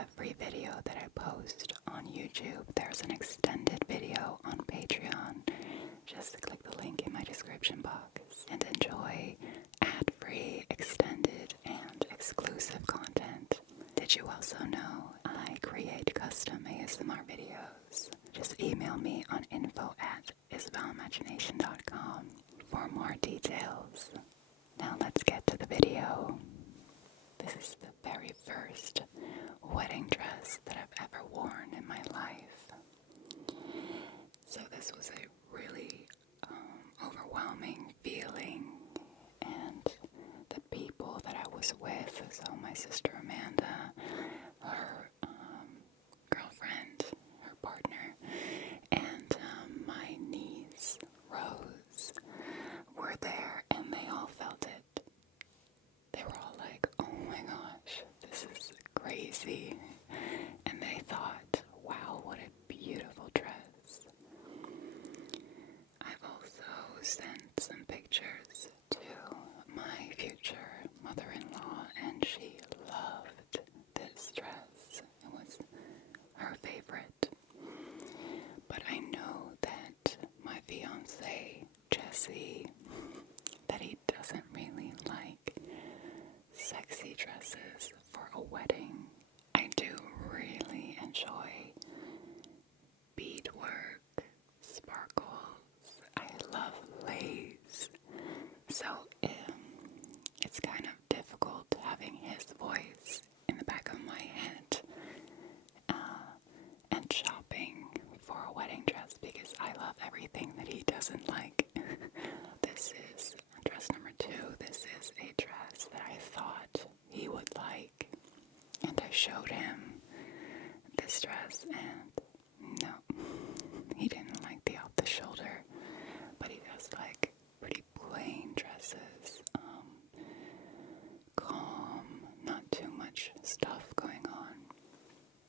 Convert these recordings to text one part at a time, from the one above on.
every video that I post on YouTube, there's an extended video on Patreon. Just click the link in my description box and enjoy ad-free, extended, and exclusive content. Did you also know I create custom ASMR videos? Just email me on info@𝐂𝐍𝐓.com for more details. Now let's get to the video. This is the very first wedding dress that I've ever worn in my life. So this was a really overwhelming feeling, and the people that I was with, so my sister Amanda, her girlfriend, her partner, and my niece Rose were there, and they all felt it. They were all like, oh my gosh, this is crazy. And they thought, wow, what a beautiful dress. I've also sent some pictures to my future mother-in-law, and she loved this dress. It was her favorite. But I know that my fiance, Jesse, that he doesn't really like sexy dresses for a wedding. I do really enjoy beadwork, sparkles. I love lace. So it's kind of difficult having his voice in the back of my head and shopping for a wedding dress because I love everything that he doesn't like. This is dress number 2. This is a dress that I thought he would like, and I showed him this dress, and no, he didn't like the off the shoulder, but he does like pretty plain dresses, calm, not too much stuff going on.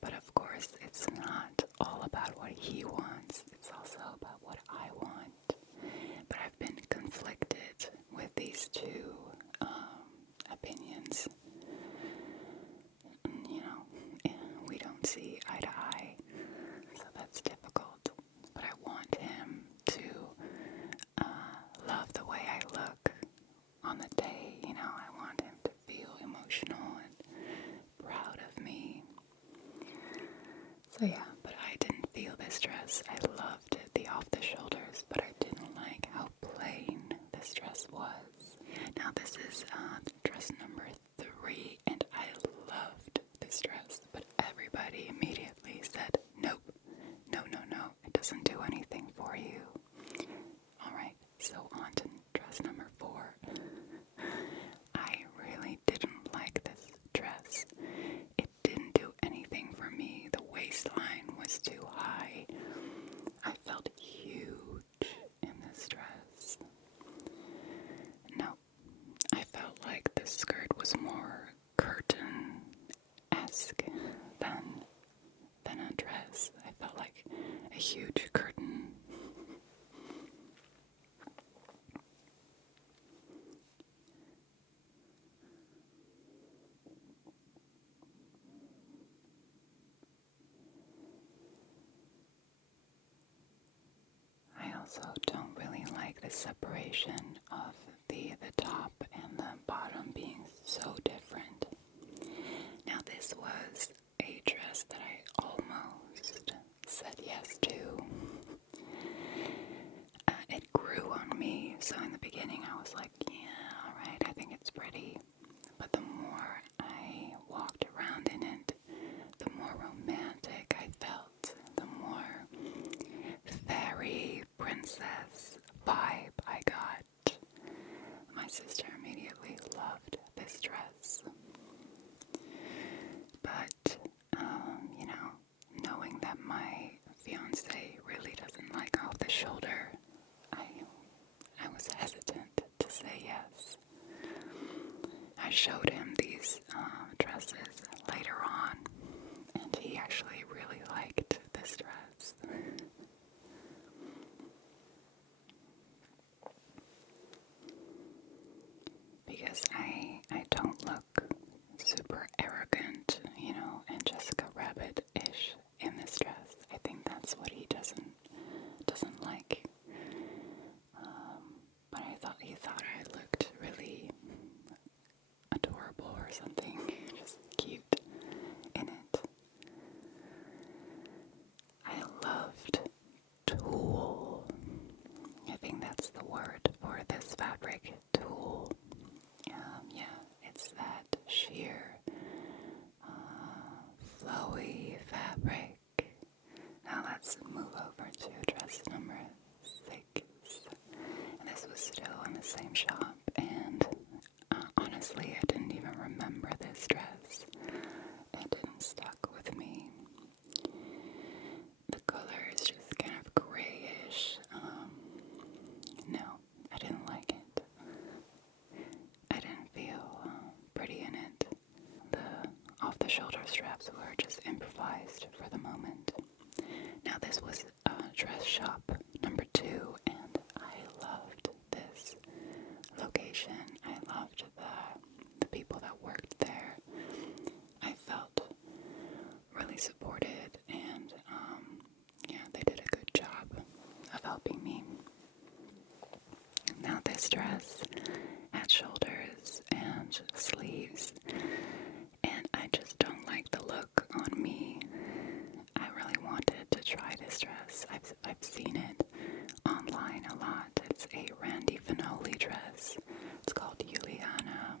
But of course, it's not all about what he wants, it's also about what I want. But I've been conflicted with these two opinions. You know, we don't see eye to eye, so that's difficult. But I want him to love the way I look on the day. You know, I want him to feel emotional and proud of me. So yeah, but I didn't feel this dress. I loved the off the shoulders, but I didn't like how plain this dress was. Now this is dress number 3, and I loved this dress, but everybody immediately said, nope, no, it doesn't do anything for you. Alright, so on to dress number 4. I really didn't like this dress. It didn't do anything for me. The waistline was too high. I felt huge in this dress. No, I felt like the skirt was more curtain-esque than a dress. I felt like a huge curtain. I also don't really like the separation of the top and the bottom being so different. Now this was a dress that I almost said yes to. It grew on me, so in the beginning I was like, yeah, alright, I think it's pretty. But the more I walked around in it, the more romantic I felt, the more fairy princess vibe I got. shoulder straps were just improvised for the moment. Now this was dress shop number 2, and I loved this location. I loved the people that worked there. I felt really supported, and they did a good job of helping me. Now this dress had shoulders and sleeves, and I just don't like the look on me. I really wanted to try this dress. I've seen it online a lot. It's a Randy Finoli dress. It's called Juliana,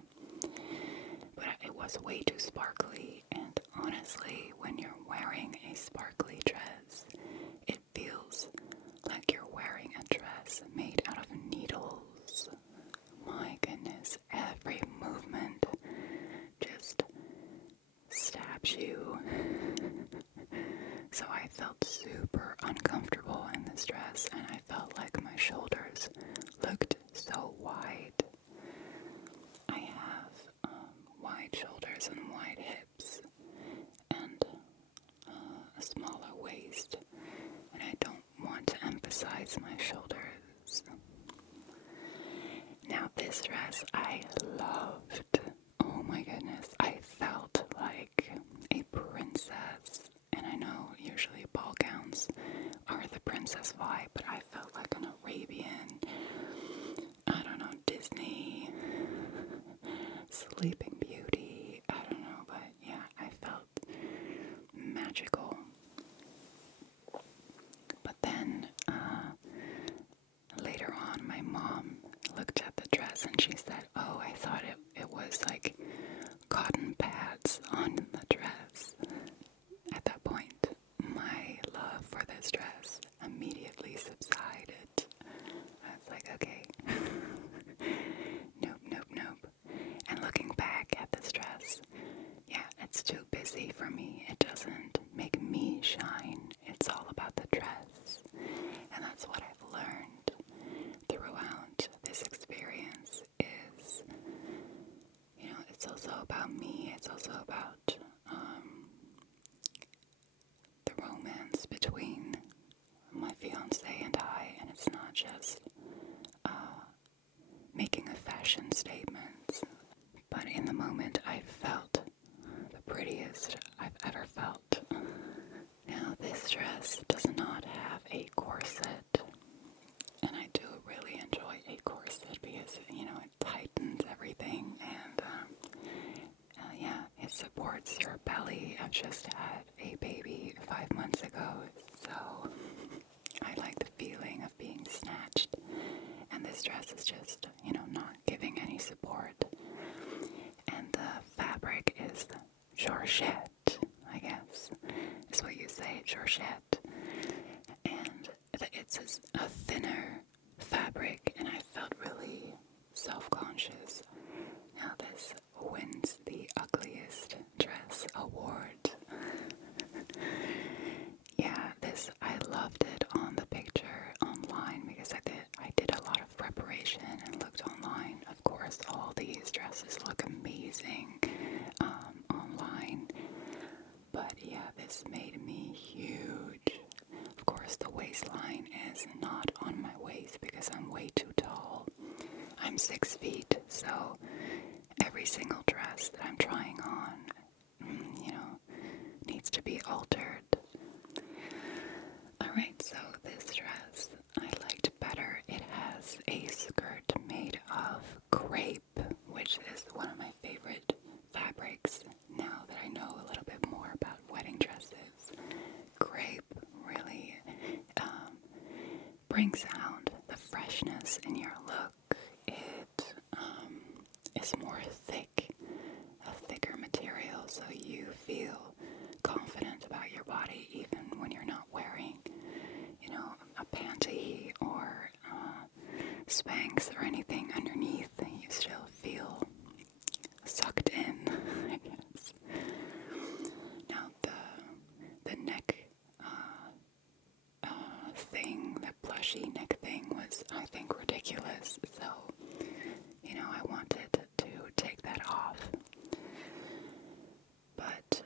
but it was way too sparkly, and honestly, when you're wearing a sparkly dress, it feels like you're wearing a dress made out of needles. My goodness, every movement just stabs you. So I felt super uncomfortable in this dress, and I felt like my shoulders looked so wide. I have wide shoulders and wide hips, and a smaller waist, and I don't want to emphasize my shoulders. Now this dress I loved. Oh my goodness, I felt like a princess. And I know usually ball gowns are the princess vibe, but I felt like an Arabian, I don't know, Disney, Sleeping Beauty, I don't know, but yeah, I felt magical. But then later on, my mom looked at the dress and she said, "Oh, I thought it was like cotton pads on the dress." At that point, my love for this dress immediately subsided. I was like, okay, nope. And looking back at this dress, yeah, it's too busy for me. It doesn't make me shine. It's all about the dress. And that's what I've learned throughout this experience is, it's also about me. It's also about the romance between my fiance and I, and it's not just making a fashion statement. But in the moment, I felt the prettiest I've ever felt. Now, this dress does not have a corset, and I do really enjoy a corset because, it tightens everything, and it supports your belly. I've just had a baby 5 months ago, so I like the feeling of being snatched, and this dress is just, not giving any support. And the fabric is Georgette, I guess, is what you say, Georgette. And it's a thinner fabric, and I felt really self-conscious. Now this wins the ugliest dress award. Yeah, I loved it on the picture online because I did a lot of preparation and looked online. Of course, all these dresses look amazing online. But yeah, this made me huge. Of course, the waistline is not on my waist because I'm way too tall. I'm 6 feet, so every single dress that I'm trying on, needs to be altered. Alright, so this dress I liked better. It has a skirt made of crepe, which is one of my favorite fabrics now that I know a little bit more about wedding dresses. Crepe really brings out the freshness in your look. It is more thick, a thicker material, so you feel confident about your body even when you're not wearing, a panty or Spanx or anything underneath. You still feel sucked in, I guess. Now the neck thing, the plushy neck thing was, I think, ridiculous. So, I wanted to take that off. But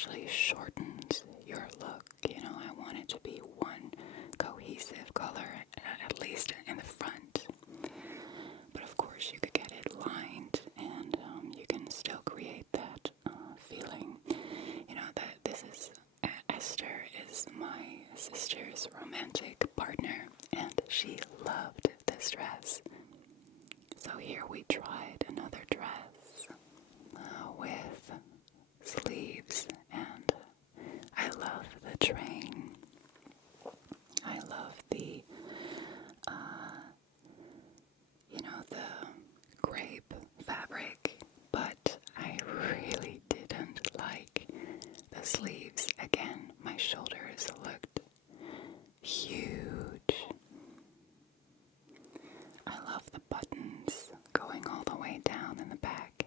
actually shortens your look. You know, I want it to be one cohesive color, at least in the front. But of course, you could get it lined, and you can still create that feeling. You know, that this is Esther is my sister's romantic partner, and she loved this dress. So here we tried another dress with sleeves, and I love the train. I love the, the grape fabric, but I really didn't like the sleeves. Again, my shoulders looked huge. I love the buttons going all the way down in the back,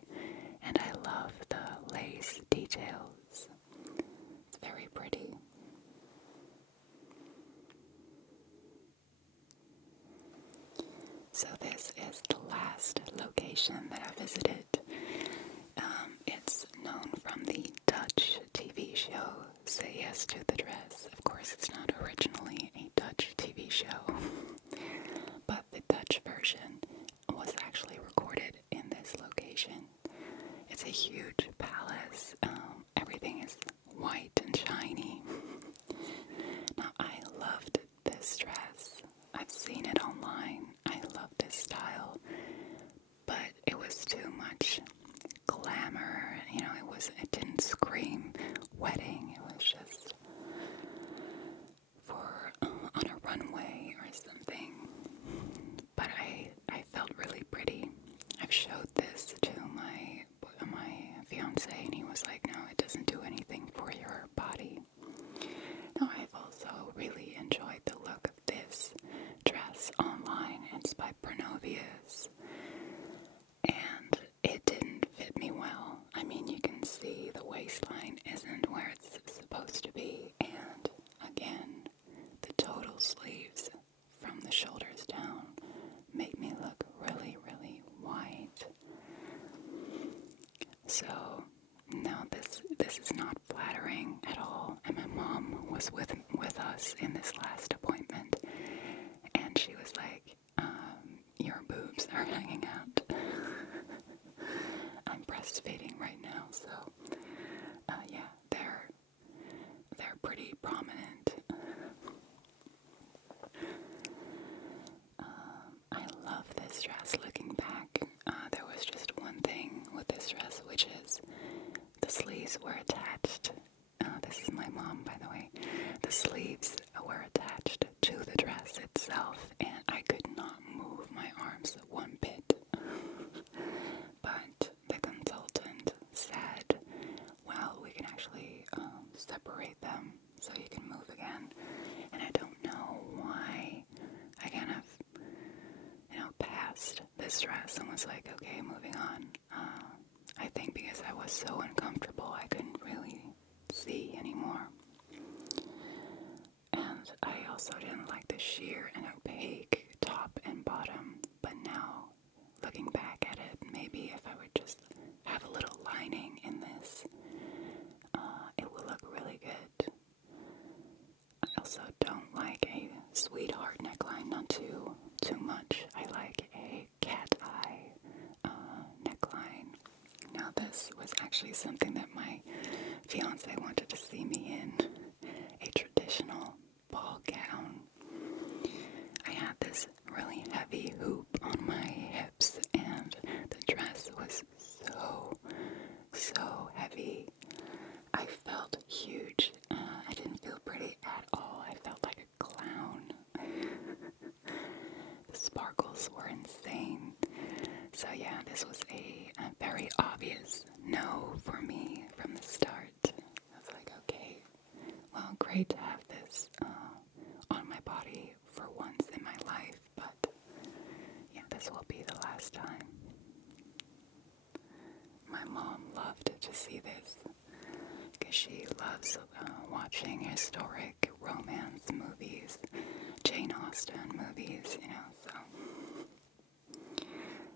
and I love the lace details. It's very pretty. So this is the last location that I visited. It's known from the Dutch TV show, Say Yes to the Dress. Of course, it's not originally a Dutch TV show, but the Dutch version was actually recorded in this location. It's a huge palace. Everything is white and shiny. Now, I loved this dress. I've seen it online. I love this style, but it was too much glamour. You know, it didn't scream wedding. It was just for on a runway or something. But I felt really pretty. I've showed this to my fiance, and he was like, "No, it doesn't do anything for your body." Now, I've also really enjoyed the look of this dress online. It's by Pronovius, and it didn't fit me well. I mean, you can see the waistline isn't where it's supposed to be, and again, the total sleeves from the shoulders down make me look really, really white. So, no, this is not flattering at all. And my mom was with us in this last appointment, and she was like, your boobs are hanging out. I'm breastfeeding right now, so yeah, they're pretty prominent. I love this dress. Looking back, there was just one thing with this dress, which is the sleeves were attached. This is my mom, by the way. The sleeves were attached to the dress itself, and I could not move my arms one bit. But the consultant said, well, we can actually separate them so you can move again. And I don't know why I kind of, passed this dress and was like, okay, moving on. I think because I was so uncomfortable, I couldn't really see anymore. And I also didn't like the sheer and opaque top and bottom. But now, looking back at it, maybe if I would just have a little lining in this, it would look really good. I also don't like a sweetheart neckline, not too much. I like a cat eye neckline. Now this was actually something that my fiance wanted to see me in, a traditional ball gown. I had this really heavy hoop on my hips, and the dress was so heavy. I felt huge. I didn't feel pretty at all. I felt like a clown. The sparkles were insane. So yeah, this was a very obvious no for me from the start. I was like, okay, well, great to have this on my body for once in my life, but yeah, this will be the last time. My mom loved to see this because she loves watching historic romance movies, Jane Austen movies, so.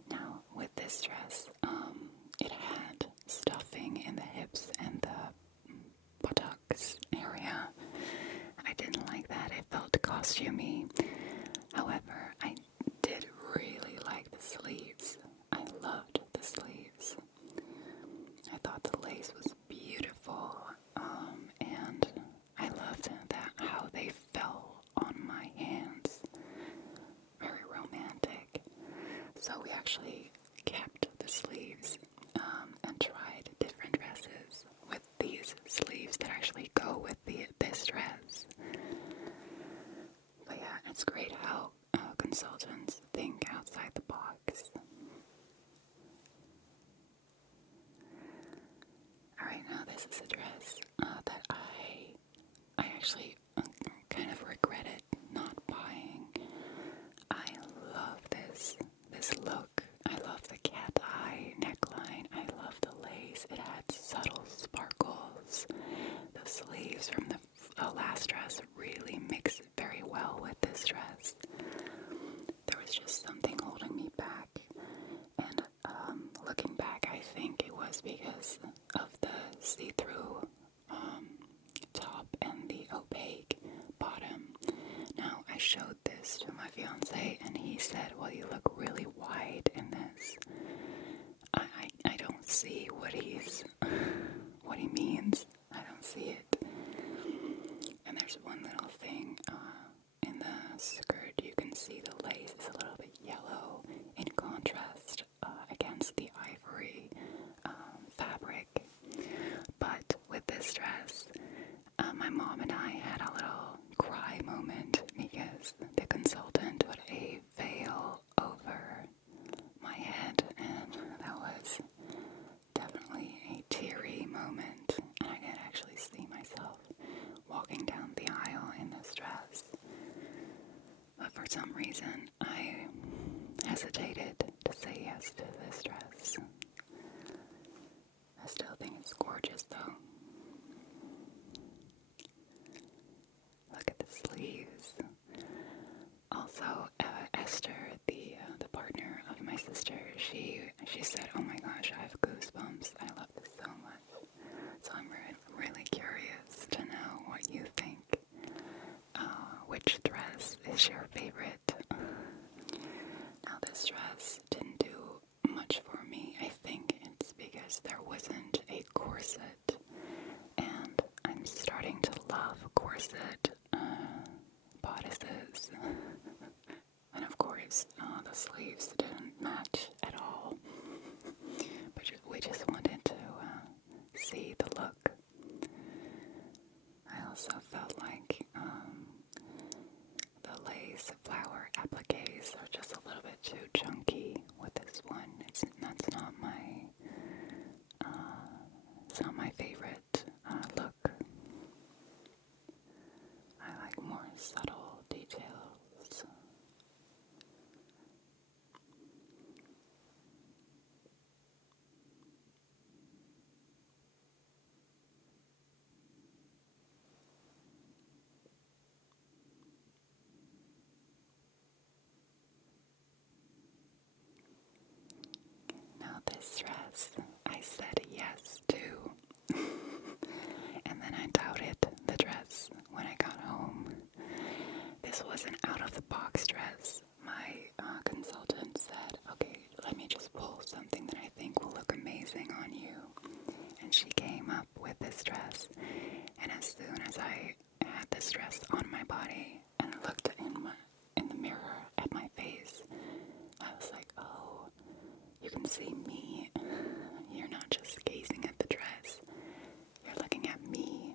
Now, with this dress, it had stuffing in the hips and the costumey. However, I did really like the sleeves. I loved the sleeves. I thought the lace was beautiful, and I loved that how they fell on my hands. Very romantic. So we actually kept the sleeves and tried different dresses with these sleeves that actually go with this dress. But yeah, it's great how consultants think outside the box. Alright, now this is a dress that I actually kind of regretted not buying. I love this look. I love the cat eye neckline. I love the lace. It had subtle sparkles. The sleeves from the last dress really mix very well with this dress. There was just something holding me back. And looking back, I think it was because of the see-through top and the opaque bottom. Now, I showed this to my fiance, and he said, well, you look really wide in this. I don't see what he means. I don't see it. And there's one little thing in the skirt. You can see the lace is a little bit yellow in contrast against the ivory fabric. But with this dress, my mom and I had a little cry moment because the consultant put a veil over my head, and that was definitely a teary moment. And I could actually see myself walking down the aisle in this dress. But for some reason, I hesitated to say yes to this dress. I still think it's gorgeous, though. Look at the sleeves. Also, Esther, the partner of my sister, she said, "Oh my gosh, I have goosebumps. I love this so much." So I'm really curious to know what you think. Which dress is your favorite? Now, this dress didn't do much for me. I think it's because there wasn't a corset, and I'm starting to love corset bodices. And of course, the sleeves didn't match at all. But we just wanted to see the look. I also felt like the lace flower appliques are just a little bit too chunky with this one. That's not it's not my favorite look. I like more subtle details. Now this dress, I said yes to. And then I doubted the dress when I got home. This was an out-of-the-box dress. My consultant said, "Okay, let me just pull something that I think will look amazing on you." And she came up with this dress. And as soon as I had this dress on my body and I looked in the mirror at my face, I was like, "Oh, you can see me. You're not just gazing at the dress. You're looking at me."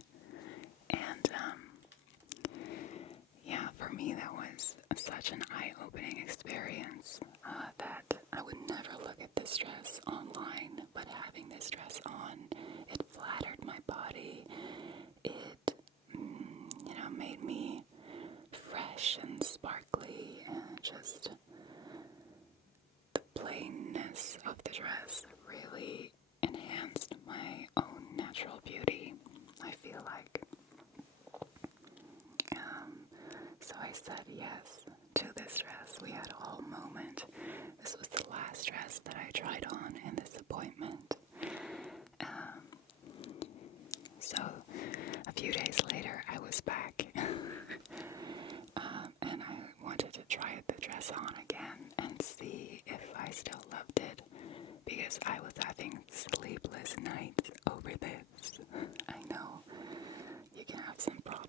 And yeah, for me that was such an eye-opening experience that I would never look at this dress online, but having this dress on, it flattered my body. It, made me fresh and sparkly, and just the plainness of the dress really enhanced my own natural beauty, I feel like. So I said yes to this dress. We had a whole moment. This was the last dress that I tried on in this appointment. So a few days later, I was back wanted to try the dress on again and see if I still loved it, because I was having sleepless nights over this. I know you can have some problems